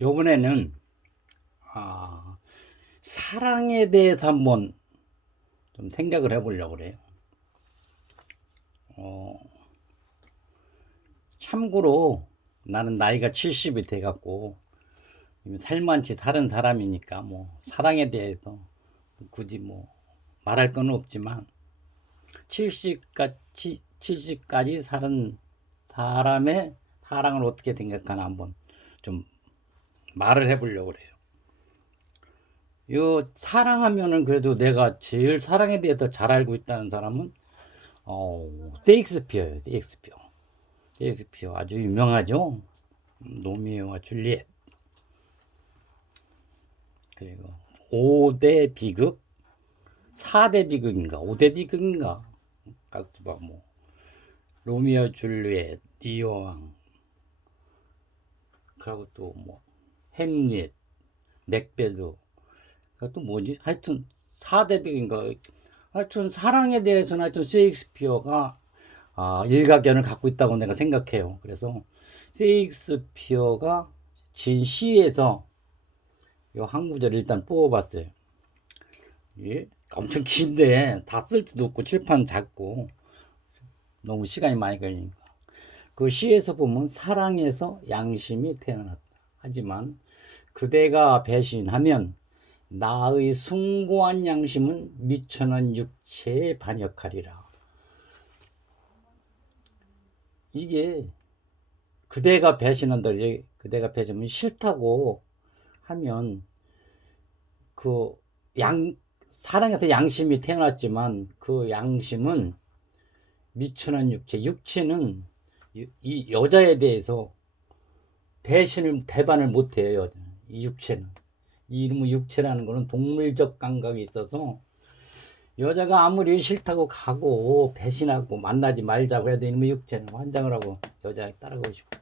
요번에는 아, 사랑에 대해서 한번 좀 생각을 해보려고 그래요. 어, 참고로 나는 나이가 70이 돼갖고 살만치 사는 사람이니까 뭐 사랑에 대해서 굳이 뭐 말할 건 없지만 70까지 사는 사람의 사랑을 어떻게 생각하나 한번 좀 말을 해보려고 그래요. 요 사랑하면은 그래도 내가 제일 사랑에 대해서 잘 알고 있다는 사람은 셰익스피어예요. 셰익스피어 아주 유명하죠. 로미오와 줄리엣. 그리고 5대 비극, 4대 비극인가, 5대 비극인가. 가수가 뭐 로미오 줄리엣, 디오왕, 그리고 또 뭐 햄릿, 맥베드. 또 뭐지? 하여튼 4대 비극인가. 하여튼 사랑에 대해서는 하여튼 셰익스피어가 일가견을 갖고 있다고 내가 생각해요. 그래서 셰익스피어가 진 시에서 이 한 구절을 일단 뽑아봤어요. 예? 엄청 긴데 다 쓸 수도 없고 칠판 작고 너무 시간이 많이 걸리니까. 그 시에서 보면 사랑에서 양심이 태어났다. 하지만 그대가 배신하면 나의 숭고한 양심은 미천한 육체에 반역하리라. 이게 그대가 배신한다. 그대가 배신하면 싫다고 하면 그 사랑에서 양심이 태어났지만 그 양심은 미천한 육체는 이 여자에 대해서 배반을 못해요. 여자는. 이 육체는. 이 이름은 육체라는 거는 동물적 감각이 있어서 여자가 아무리 싫다고 가고 배신하고 만나지 말자고 해도 이놈의 육체는 환장을 하고 여자에 따라가고 싶고.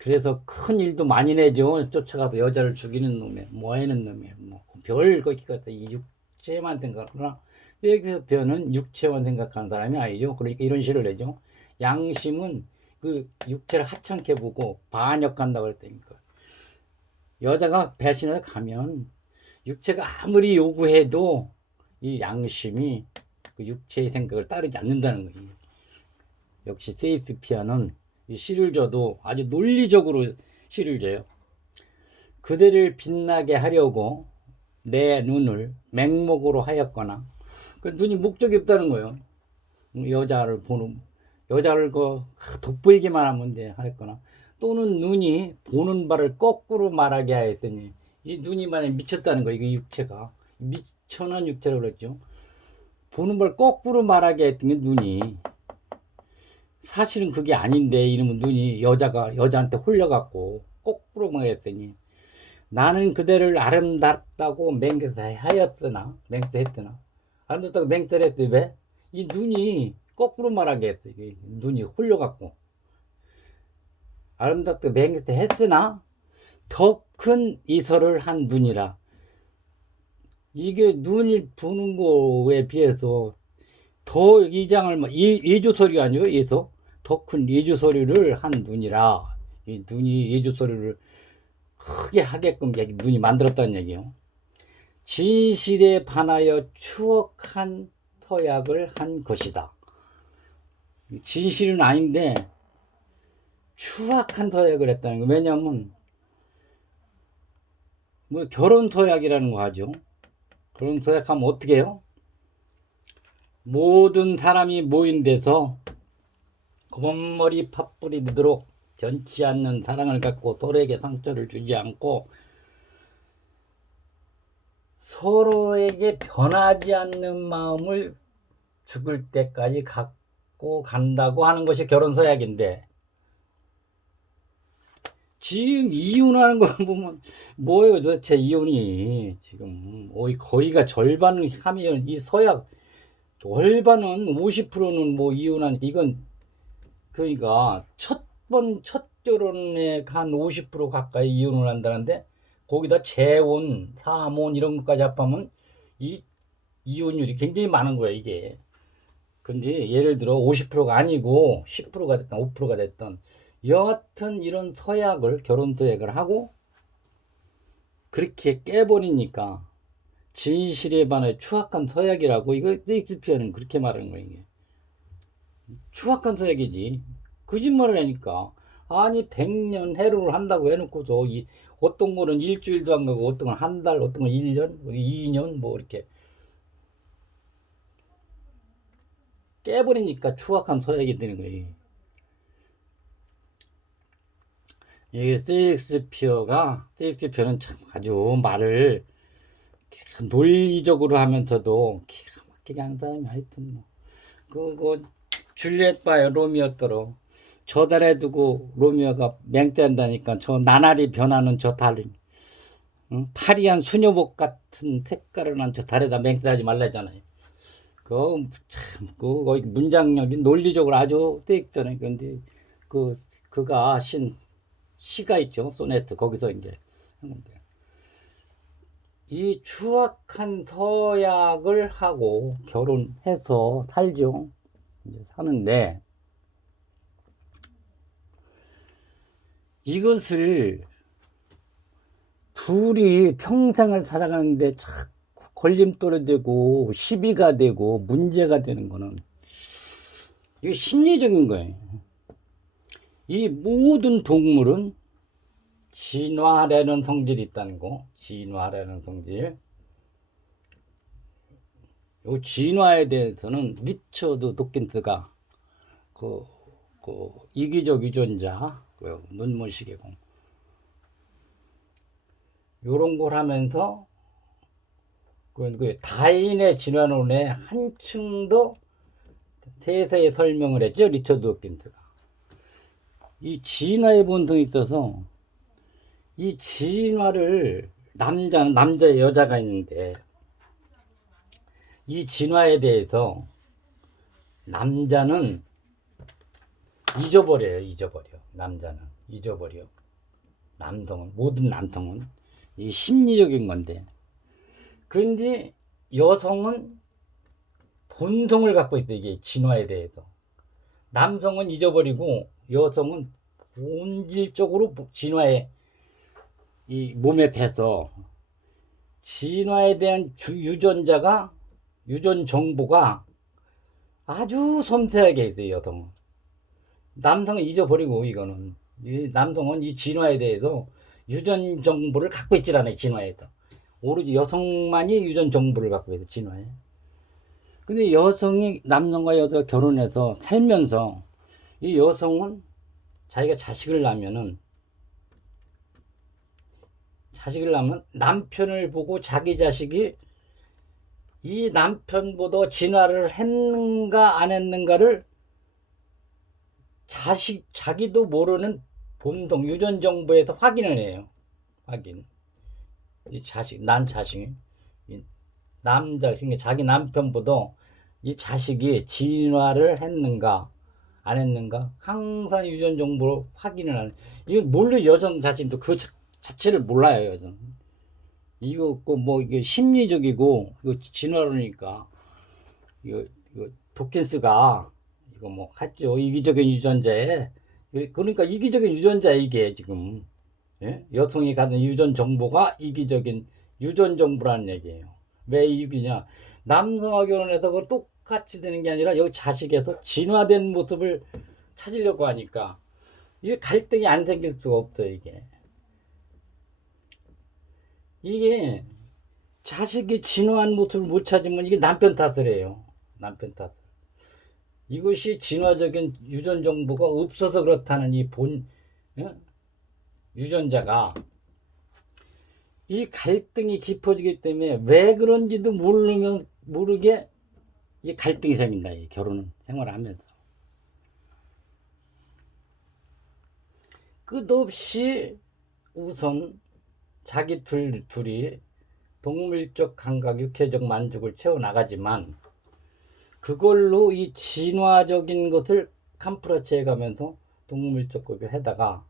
그래서 큰 일도 많이 내죠. 쫓아가서 여자를 죽이는 놈에, 모아내는 놈에, 뭐, 별, 거기 같다. 이 육체만 생각하나, 여기서 변은 육체만 생각하는 사람이 아니죠. 그러니까 이런 시를 내죠. 양심은 그 육체를 하찮게 보고 반역한다고 그랬다니까. 여자가 배신을 가면 육체가 아무리 요구해도 이 양심이 그 육체의 생각을 따르지 않는다는 거예요. 역시 세이스피아는 이 시를 줘도 아주 논리적으로 시를 줘요. 그대를 빛나게 하려고 내 눈을 맹목으로 하였거나, 그 눈이 목적이 없다는 거예요. 여자를 돋보이기만 하면 돼 하였거나, 또는 눈이 보는 바를 거꾸로 말하게 하였으니, 이 눈이 만약 미쳤다는 거예요. 이게 육체가 미천한 육체라고 그랬죠. 보는 바를 거꾸로 말하게 했던 게 눈이, 사실은 그게 아닌데 이러면 눈이 여자한테 홀려갖고 거꾸로 말했더니, 나는 그대를 아름답다고 맹세했으나 아름답다고 맹세를 했더니 왜? 이 눈이 거꾸로 말하게 했어. 이게 눈이 홀려갖고 아름답다고 맹세했으나 더 큰 이설을 한 눈이라. 이게 눈이 보는 거에 비해서 더 예주소리가 아니에요. 예서 더 큰 예주소리를 한 눈이라. 이 눈이 예주소리를 크게 하게끔 눈이 만들었다는 얘기예요. 진실에 반하여 추억한 서약을 한 것이다. 진실은 아닌데 추악한 서약을 했다는 거. 왜냐하면 뭐 결혼 서약이라는 거 하죠. 결혼 서약하면 어떻게 해요? 모든 사람이 모인 데서 검은머리 팥불이 되도록 변치 않는 사랑을 갖고 서로에게 상처를 주지 않고 서로에게 변하지 않는 마음을 죽을 때까지 갖고 간다고 하는 것이 결혼 서약인데, 지금 이혼하는 걸 보면 뭐예요 도대체. 이혼이 지금 거의가 절반을 하면 이 서약 절반은 50%는 뭐 이혼한, 이건 그러니까 첫 결혼에 한 50% 가까이 이혼을 한다는데, 거기다 재혼, 사혼 이런 것까지 합하면 이 이혼율이 굉장히 많은 거야 이게. 근데 예를 들어 50%가 아니고 10%가 됐든 5%가 됐든 여하튼 이런 서약을 결혼 서약을 하고 그렇게 깨버리니까 진실에 반해 추악한 서약이라고 이거 셰익스피어는 그렇게 말하는 거예요. 이게. 추악한 서약이지. 거짓말을 하니까. 아니 100년 해로를 한다고 해놓고서 어떤 거는 일주일도 안 가고 어떤 건 한 달, 어떤 건 1년, 2년 뭐 이렇게 깨버리니까 추악한 서약이 되는 거예요. 이게 셰익스피어는 참 아주 말을 논리적으로 하면서도 기가 막히게 하는 사람이 하여튼 뭐. 줄리엣과 로미오더러 저달에 두고 로미오가 맹태한다니까 저 나날이 변하는 저 달, 응? 파리한 수녀복 같은 색깔을 한 저 달에다 맹태하지 말라잖아요. 그거 문장력이 논리적으로 아주 떼익더네. 근데 그가 시가 있죠. 소네트 거기서 이제 하는데 이 추악한 서약을 하고 결혼해서 살죠. 이제 사는데 이것을 둘이 평생을 살아가는데 자꾸 걸림돌이 되고 시비가 되고 문제가 되는 거는 이게 심리적인 거예요. 이 모든 동물은 진화라는 성질이 있다는 거. 진화라는 성질. 이 진화에 대해서는 리처드 도킨스가 그, 이기적 유전자, 눈물시계공 요런 걸 하면서 다인의 진화론의 한층 더 세세히 설명을 했죠. 리처드 도킨스가. 이 진화의 본성이 있어서 이 진화를 남자 여자가 있는데 이 진화에 대해서 남자는 잊어버려. 남자는 잊어버려. 모든 남성은 이 심리적인 건데, 근데 여성은 본성을 갖고 있다. 이게 진화에 대해서 남성은 잊어버리고 여성은 본질적으로 진화에 이 몸에 배서 진화에 대한 유전 정보가 아주 섬세하게 있어요. 여성은. 남성은 잊어버리고 이거는 남성은 이 진화에 대해서 유전 정보를 갖고 있질 않아요. 진화에서 오로지 여성만이 유전 정보를 갖고 있어. 진화에. 근데 남성과 여자가 결혼해서 살면서 이 여성은 자기가 자식을 낳으면 남편을 보고 자기 자식이 이 남편보다 진화를 했는가 안 했는가를 자기도 모르는 본성 유전 정보에서 확인을 해요. 확인. 이 자식이 자기 남편보다 이 자식이 진화를 했는가 안 했는가 항상 유전 정보로 확인을 하는. 이건 모르죠. 여성 자신도 그 자체를 몰라요. 여성. 이거 이게 심리적이고 이거 진화론이니까 이거 도킨스가 이거 했죠. 이기적인 유전자에. 그러니까 이기적인 유전자 이게 지금, 예? 여성이 가진 유전 정보가 이기적인 유전 정보라는 얘기예요. 왜 이기냐? 남성과 결혼해서 그 똑같이 되는 게 아니라 여기 자식에서 진화된 모습을 찾으려고 하니까 이게 갈등이 안 생길 수가 없어요. 이게 자식이 진화한 모습을 못 찾으면 이게 남편 탓을 해요. 남편 탓. 이것이 진화적인 유전 정보가 없어서 그렇다는 유전자가 이 갈등이 깊어지기 때문에 왜 그런지도 모르게 이 갈등이 생긴다. 이 결혼 생활을 하면서 끝없이 우선 자기 둘이 동물적 감각, 육체적 만족을 채워나가지만 그걸로 이 진화적인 것을 캄프라치해 가면서 동물적 것을 해다가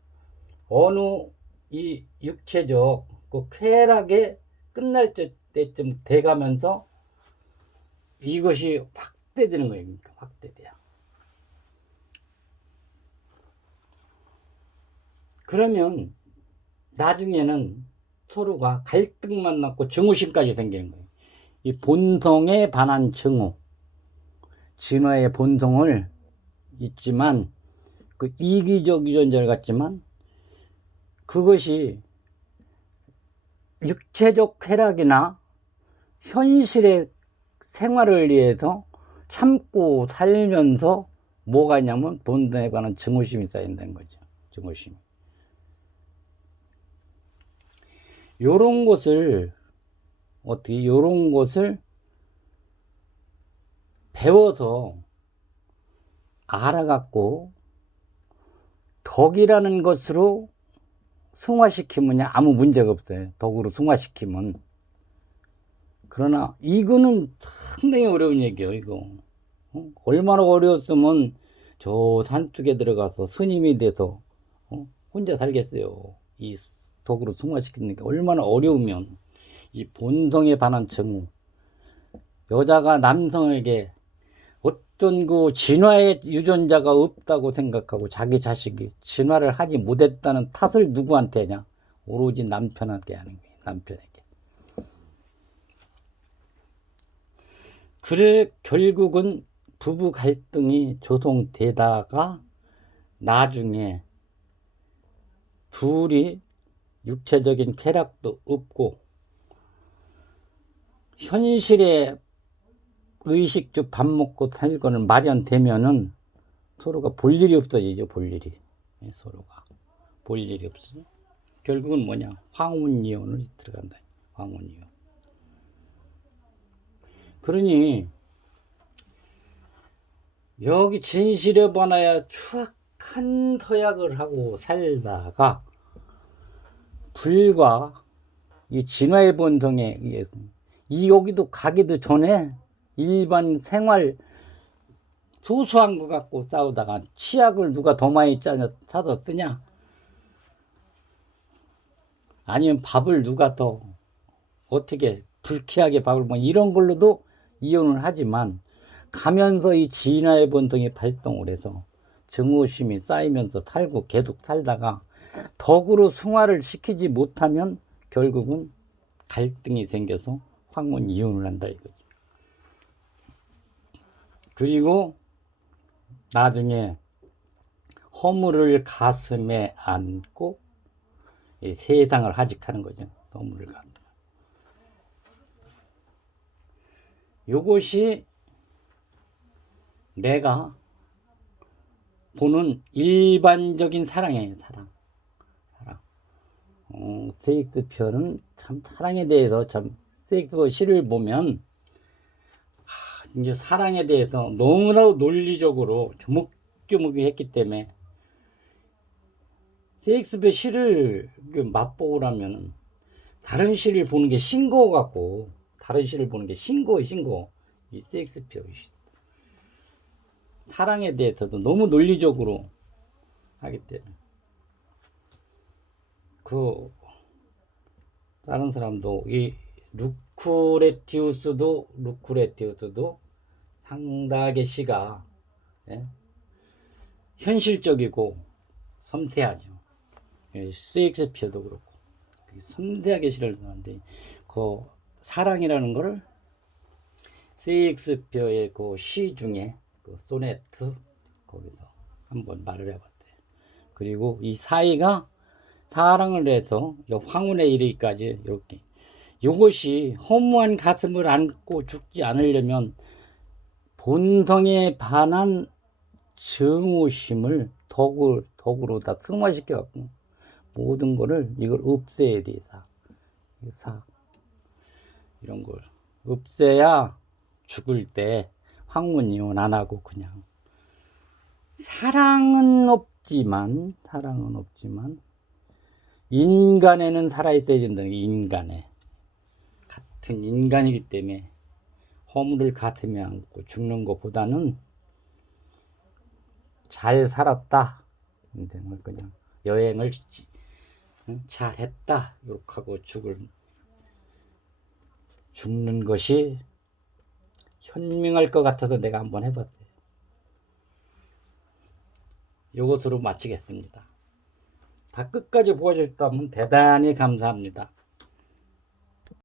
어느 이 육체적 쾌락에 끝날 때쯤 돼가면서 이것이 확대되는 거예요. 그러니까 확대돼요. 그러면 나중에는 서로가 갈등만 낳고 증오심까지 생기는 거예요. 이 본성에 반한 증오, 진화의 본성을 있지만 그 이기적 유전자를 갖지만 그것이 육체적 쾌락이나 현실의 생활을 위해서 참고 살면서 뭐가 있냐면 본성에 관한 증오심이 쌓인다는 거죠. 증오심. 요런 것을 요런 것을 배워서 알아갖고 덕이라는 것으로 승화시키면 아무 문제가 없어요. 덕으로 승화시키면. 그러나 이거는 상당히 어려운 얘기예요. 이거 얼마나 어려웠으면 저 산쪽에 들어가서 스님이 돼서 혼자 살겠어요. 이 덕으로 승화시키는 게 얼마나 어려우면. 이 본성에 반한 증오, 여자가 남성에게 어떤 그 진화의 유전자가 없다고 생각하고 자기 자식이 진화를 하지 못했다는 탓을 누구한테 하냐? 오로지 남편한테 하는 거예요. 남편에게. 그래 결국은 부부 갈등이 조성되다가 나중에 둘이 육체적인 쾌락도 없고 현실의 의식주 밥 먹고 살거는 마련되면은 서로가 볼 일이 없어지죠. 볼 일이. 서로가 볼 일이 없어져. 결국은 뭐냐? 황혼이혼을 들어간다. 황혼이혼. 그러니 여기 진실에 관하여 추악한 서약을 하고 살다가 불과 이 진화의 본성에 의해서 이 여기도 가기도 전에 일반 생활 소소한 거 갖고 싸우다가 치약을 누가 더 많이 사서 쓰냐? 아니면 밥을 누가 더 어떻게 불쾌하게 밥을 먹냐? 이런 걸로도 이혼을 하지만 가면서 이 진화의 본성이 발동을 해서 증오심이 쌓이면서 살고 계속 살다가 덕으로 승화를 시키지 못하면 결국은 갈등이 생겨서 황혼 이혼을 한다 이거죠. 그리고 나중에 허물을 가슴에 안고 세상을 하직하는 거죠. 허물을 가슴에. 요것이 내가 보는 일반적인 사랑이에요. 사랑. 셰익스피어는 참 사랑에 대해서 참 셰익스피어 시를 보면 이제 사랑에 대해서 너무나도 논리적으로 조목조목이 했기 때문에 셰익스피어 시를 맛보라면 다른 시를 보는 게 싱거워 갖고 다른 시를 보는 게 싱거워. 이 셰익스피어 시. 사랑에 대해서도 너무 논리적으로 하기 때문에 그 다른 사람도 이 루크레티우스도 상당하게 시가 현실적이고 섬세하죠. 셰익스피어도 그렇고 섬세하게 시를 쓰는데 그 사랑이라는 거를 셰익스피어의 그 시 중에 그 소네트 거기서 한번 말을 해봤대요. 그리고 이 사이가 사랑을 해서 황혼에 이르기까지 이렇게 이것이 허무한 가슴을 안고 죽지 않으려면 본성에 반한 증오심을 덕으로 다 승화시켜 갖고 모든 거를 이걸 없애야 돼. 이런 걸 없애야 죽을 때 황혼이혼 안 하고 그냥 사랑은 없지만 인간에는 살아있어야 된다는 게 인간에 같은 인간이기 때문에 허물을 가슴에 안고 죽는 것보다는 잘 살았다 그냥 여행을 잘했다 이렇게 하고 죽는 것이 현명할 것 같아서 내가 한번 해봤어요. 이것으로 마치겠습니다. 다 끝까지 보여주셨다면 대단히 감사합니다.